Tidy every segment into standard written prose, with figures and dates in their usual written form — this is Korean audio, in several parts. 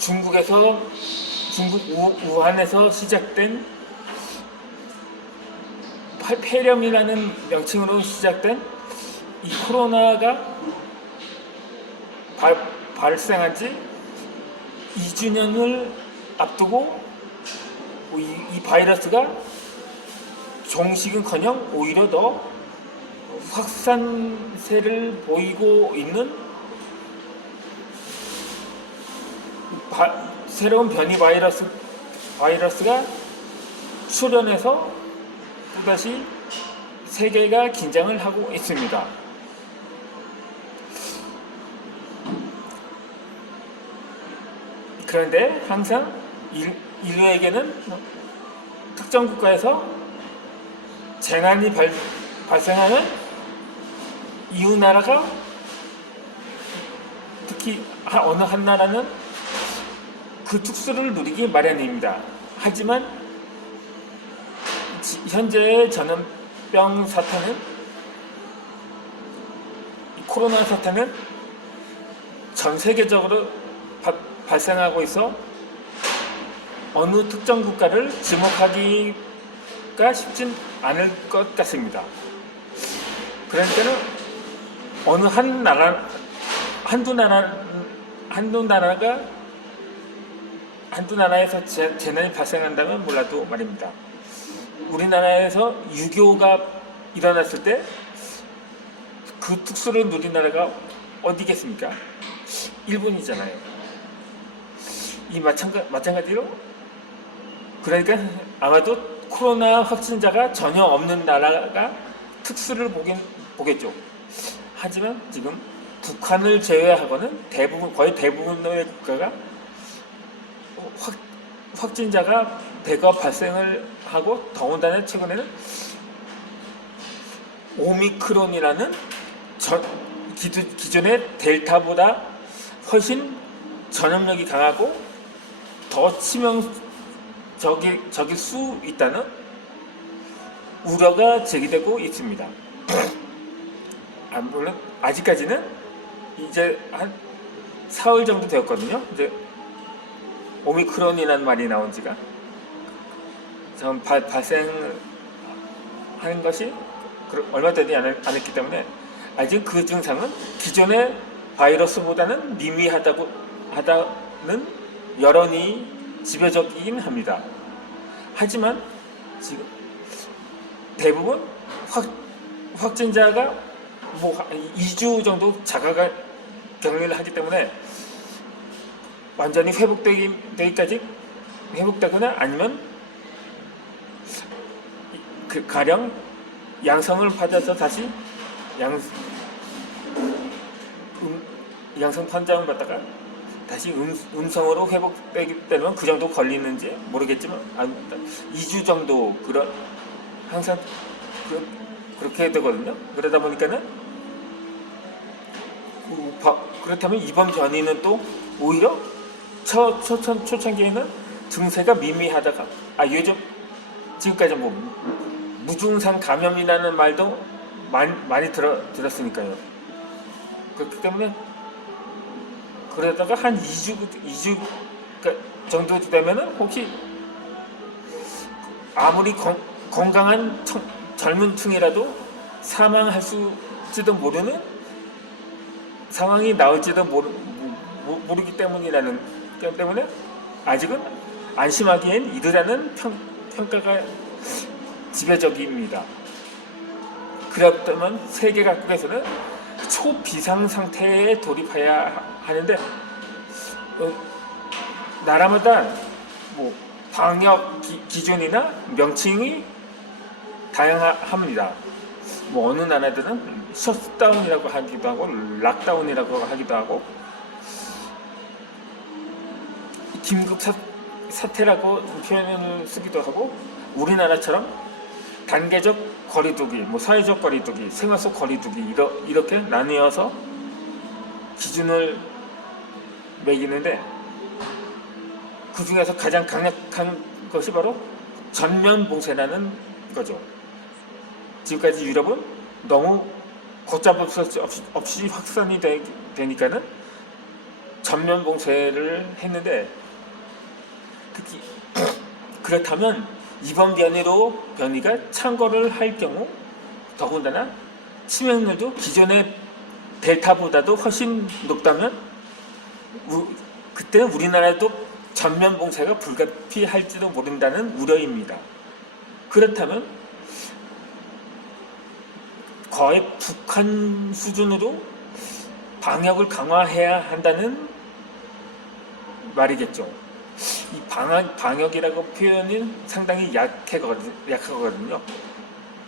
중국 우한에서 시작된 폐렴이라는 명칭으로 시작된 이 코로나가 발생한 지 2주년을 앞두고 이 바이러스가 종식은커녕 오히려 더 확산세를 보이고 있는 새로운 변이 바이러스가 출현해서 또다시 세계가 긴장을 하고 있습니다. 그런데 항상 인류에게는 특정 국가에서 재난이 발생하는 이웃 나라가, 특히 어느 한 나라는 그 특수를 누리기 마련입니다. 하지만 현재의 전염병 사태는, 코로나 사태는 전 세계적으로 발생하고 있어 어느 특정 국가를 지목하기가 쉽진 않을 것 같습니다. 그러니까는 어느 한두 나라에서 재난이 발생한다면 몰라도 말입니다. 우리나라에서 유교가 일어났을 때 그 특수를 누린 나라가 어디겠습니까? 일본이잖아요. 이 마찬가지로, 그러니까 아마도 코로나 확진자가 전혀 없는 나라가 특수를 보겠죠. 하지만 지금 북한을 제외하고는 거의 대부분의 국가가 확진자가 대거 발생을 하고, 더군다나 최근에는 오미크론이라는 기존의 델타보다 훨씬 전염력이 강하고 더 치명적일 수 있다는 우려가 제기되고 있습니다. 물론 아직까지는 이제 한 4월 정도 되었거든요. 이제 오미크론이라는 말이 나온 지가 발생하는 것이 얼마 되지 않았기 때문에 아직 그 증상은 기존의 바이러스보다는 미미하다는 여론이 지배적이긴 합니다. 하지만 지금 대부분 확진자가 2주 정도 자가 격리를 하기 때문에 완전히 회복되기까지 회복되거나 아니면 가령 양성을 받아서 다시 양성 판정을 받다가 다시 음성으로 회복되기 때문에 그 정도 걸리는지 모르겠지만 2주 정도 항상 그렇게 되거든요. 그러다 보니까는 그렇다면 이번 변이는 또 오히려 초창기에는 증세가 미미하다가 요즘 지금까지 무증상 감염이라는 말도 많이 들었으니까요. 그렇기 때문에 그러다가 한 2주 정도 되면은 혹시 아무리 건강한 젊은 층이라도 사망할지도 모르는 상황이 나올지도 모르기 때문에 아직은 안심하기엔 이르다는 평가가 지배적입니다. 그렇다면 세계 각국에서는 초비상 상태에 돌입해야 하는데 나라마다 방역 기준이나 명칭이 다양합니다. 어느 나라들은 셧다운이라고 하기도 하고 락다운이라고 하기도 하고 긴급 사태라고 표현을 쓰기도 하고, 우리나라처럼 단계적 거리두기, 사회적 거리두기, 생활 속 거리두기 이렇게 나뉘어서 기준을 매기는데, 그 중에서 가장 강력한 것이 바로 전면 봉쇄라는 거죠. 지금까지 유럽은 너무 걷잡을 수 없이 확산이 되니까는 전면 봉쇄를 했는데 특히 그렇다면 이번 변이가 창궐을 할 경우 더군다나 치명률도 기존의 델타보다도 훨씬 높다면 그때는 우리나라도 전면 봉쇄가 불가피할지도 모른다는 우려입니다. 그렇다면 거의 북한 수준으로 방역을 강화해야 한다는 말이겠죠. 이 방역이라고 표현은 상당히 약하거든요.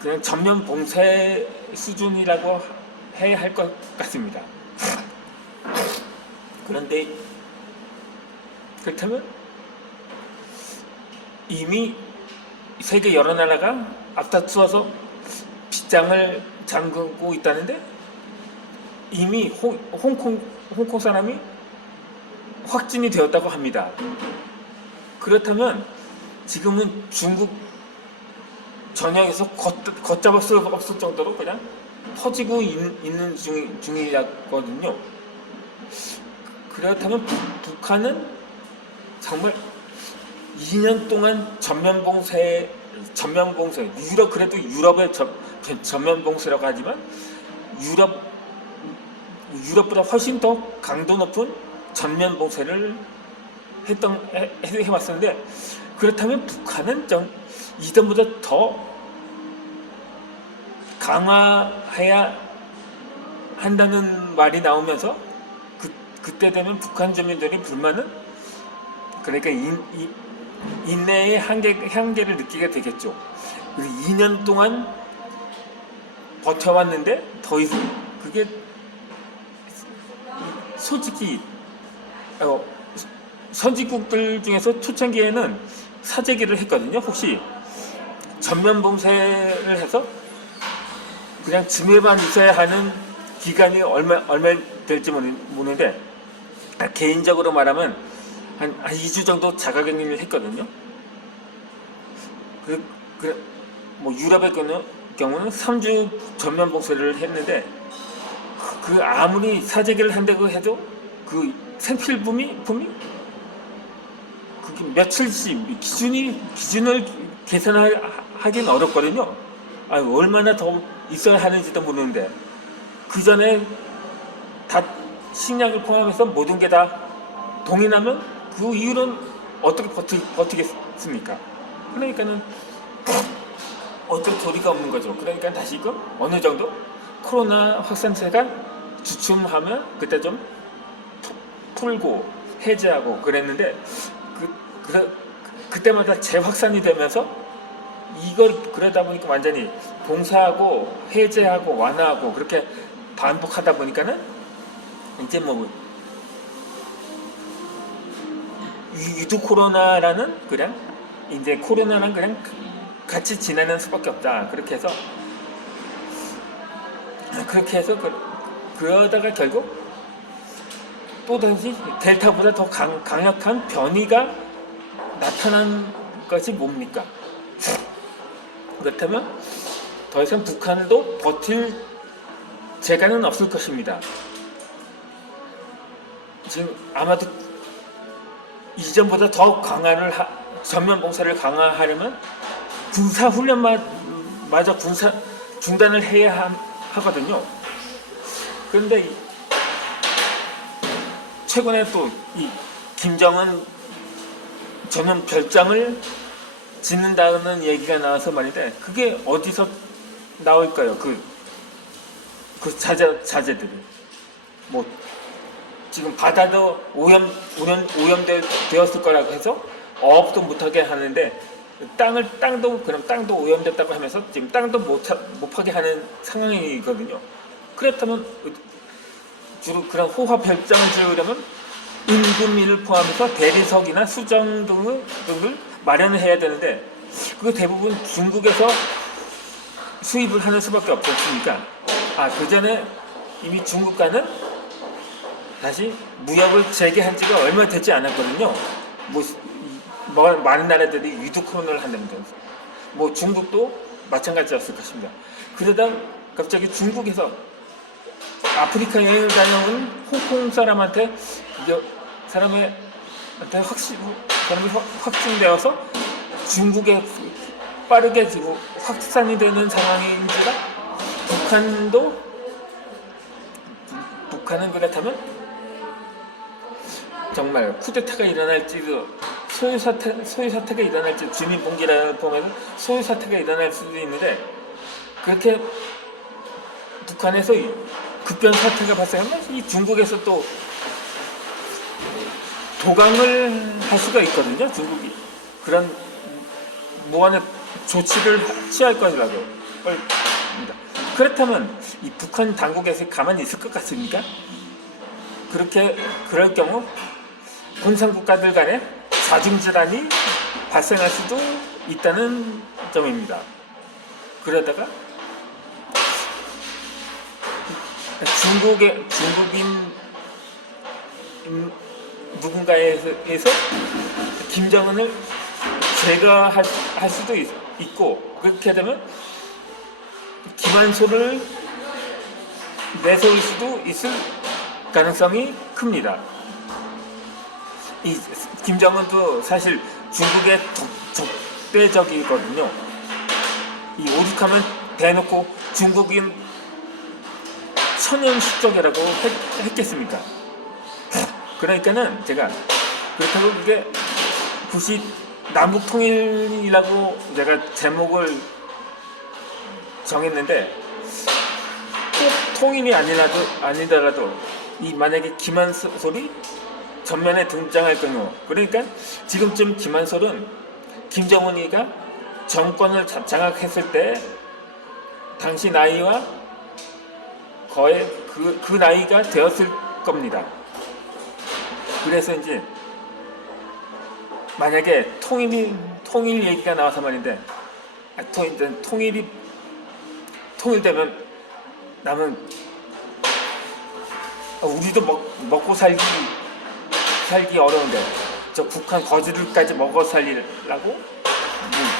그냥 전면 봉쇄 수준이라고 해야 할 것 같습니다. 그런데 그렇다면 이미 세계 여러 나라가 앞다투어서 빗장을 잠그고 있다는데 이미 홍콩 사람이 확진이 되었다고 합니다. 그렇다면 지금은 중국 전역에서 걷잡을 수 없을 정도로 그냥 퍼지고 있는 중이거든요. 그렇다면 북한은 정말 2년 동안 전면 봉쇄 그래도 유럽의 전면 봉쇄라고 하지만 유럽보다 훨씬 더 강도 높은 전면 봉쇄를 해왔었는데 그렇다면 북한은 이전보다 더 강화해야 한다는 말이 나오면서 그때 되면 북한 주민들의 불만은 그러니까 인내의 한계를 느끼게 되겠죠. 2년 동안 버텨왔는데 더 이상 그게 솔직히 선진국들 중에서 초창기에는 사재기를 했거든요. 혹시 전면 봉쇄를 해서 그냥 집에만 있어야 하는 기간이 얼마 될지 모르는데 개인적으로 말하면 한 2주 정도 자가격리를 했거든요. 뭐 유럽의 경우는 3주 전면 봉쇄를 했는데 그 아무리 사재기를 한다고 해도 그 생필품이 그게 며칠씩 기준을 계산하기는 어렵거든요. 얼마나 더 있어야 하는지도 모르는데 그 전에 다 식량을 포함해서 모든 게 다 동일하면 그 이유는 어떻게 버티겠습니까? 그러니까는 어쩔 도리가 없는 거죠. 그러니까 다시금 어느 정도 코로나 확산세가 주춤하면 그때 좀 풀고 해제하고 그랬는데 그때마다 재확산이 되면서 이걸 그러다 보니까 완전히 봉사하고 해제하고 완화하고 그렇게 반복하다 보니까는 이제 뭐 위드 코로나라는 그냥 이제 코로나랑 그냥 같이 지내는 수밖에 없다. 그렇게 해서 그러다가 결국 또다시 델타보다 더 강력한 변이가 나타난 것이 뭡니까? 그렇다면 더 이상 북한도 버틸 재간은 없을 것입니다. 지금 아마도 이전보다 더 전면 봉쇄를 강화하려면 군사훈련마저 중단을 해야 하거든요. 그런데 최근에 또 이 김정은 전면 별장을 짓는다는 얘기가 나와서 말인데 그게 어디서 나올까요? 그 자재들이 뭐 지금 바다도 오염되었을 거라고 해서 어업도 못하게 하는데 땅도 오염됐다고 하면서 지금 땅도 못 파게 하는 상황이거든요. 그렇다면 주로 그런 호화 별장을 지으려면 인구미를 포함해서 대리석이나 수정 등을 마련을 해야 되는데 그거 대부분 중국에서 수입을 하는 수밖에 없지 않습니까? 그 전에 이미 중국과는 다시 무역을 재개한 지가 얼마 되지 않았거든요. 많은 나라들이 위드 코로나를 한다면서 뭐 중국도 마찬가지였을 것입니다. 그러다 갑자기 중국에서 아프리카 여행을 다녀온 홍콩 사람한테 사람한테 사람이 확진되어서 중국에 빠르게 지금 확산이 되는 상황인지라 북한은 그렇다면 정말 쿠데타가 일어날지도 소유 사태가 일어날지 주민 봉기라는 범에서 소유 사태가 일어날 수도 있는데 그렇게 북한에서 급변 사태가 발생하면 이 중국에서 또 도강을 할 수가 있거든요. 중국이 그런 무한의 조치를 취할 거라고 봅니다. 그렇다면 이 북한 당국에서 가만히 있을 것 같습니까? 그럴 경우 공산국가들 간에 자중질환이 발생할 수도 있다는 점입니다. 그러다가 중국인 누군가에서 김정은을 제거할 수도 있고 그렇게 되면 김한소를 내세울 수도 있을 가능성이 큽니다. 이 김정은도 사실 중국의 적대적이거든요. 이 오죽하면 대놓고 중국인 천연식적이라고 했겠습니까? 그러니까는 제가 그렇다고 그게 굳이 남북통일이라고 제가 제목을 정했는데 꼭 통일이 아니더라도 이 만약에 김한솔이 전면에 등장할 경우 그러니까 지금쯤 김한솔은 김정은이가 정권을 장악했을 때 당시 나이와 거의 그 나이가 되었을 겁니다. 그래서 이제 만약에 통일 얘기가 나와서 말인데 통일되면 남은 우리도 먹고 살기 어려운데 저 북한 거지들까지 먹어 살리라고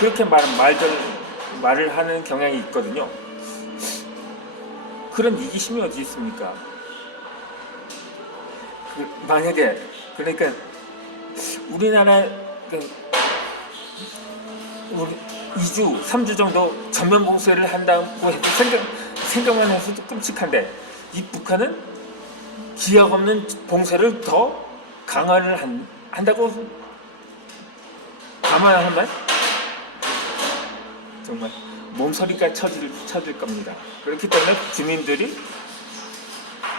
그렇게 말을 하는 경향이 있거든요. 그런 이기심이 어디 있습니까? 만약에 그러니까 우리나라 2주, 3주 정도 전면 봉쇄를 한다고 해도 생각만 해서도 끔찍한데 이 북한은 기약 없는 봉쇄를 더 강화를 한다고 감안하면 정말 몸서리가 쳐질 겁니다. 그렇기 때문에 주민들이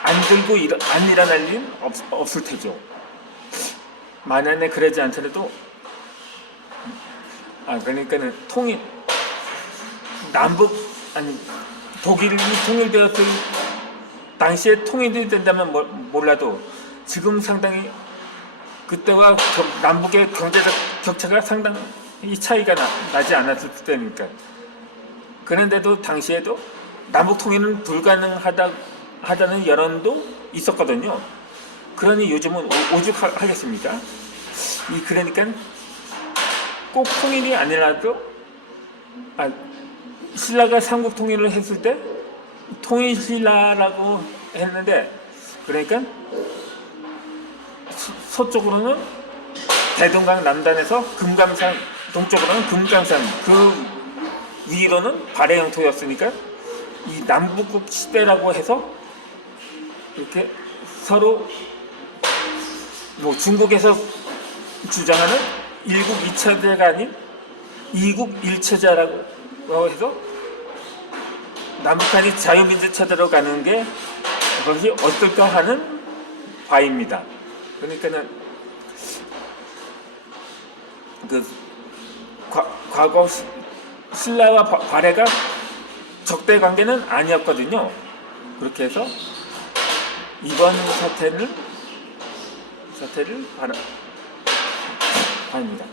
안 일어날 일은 없을 테죠. 만약에 그러지 않더라도 그러니까는 독일이 통일되었을 당시에 통일이 된다면 몰라도 지금 상당히 그때와 남북의 경제적 격차가 상당히 차이가 나지 않았을 때니까. 그런데도 당시에도 남북 통일은 불가능하다는 여론도 있었거든요. 그러니 요즘은 오죽하겠습니까? 그러니까 꼭 통일이 아니라도 신라가 삼국 통일을 했을 때 통일신라라고 했는데 그러니까 서쪽으로는 대동강 남단에서 금강산 동쪽으로는 금강산 그 위로는 발해 영토였으니까 이 남북국 시대라고 해서 이렇게 서로 중국에서 주장하는 1국 2차제가 아닌 2국 1체제라고 해서 남북한이 자유민주 체제로 가는 게 그것이 어떨까 하는 바입니다. 그러니까는 과거 신라와 발해가 적대 관계는 아니었거든요. 그렇게 해서 이번 사태를 바랍니다.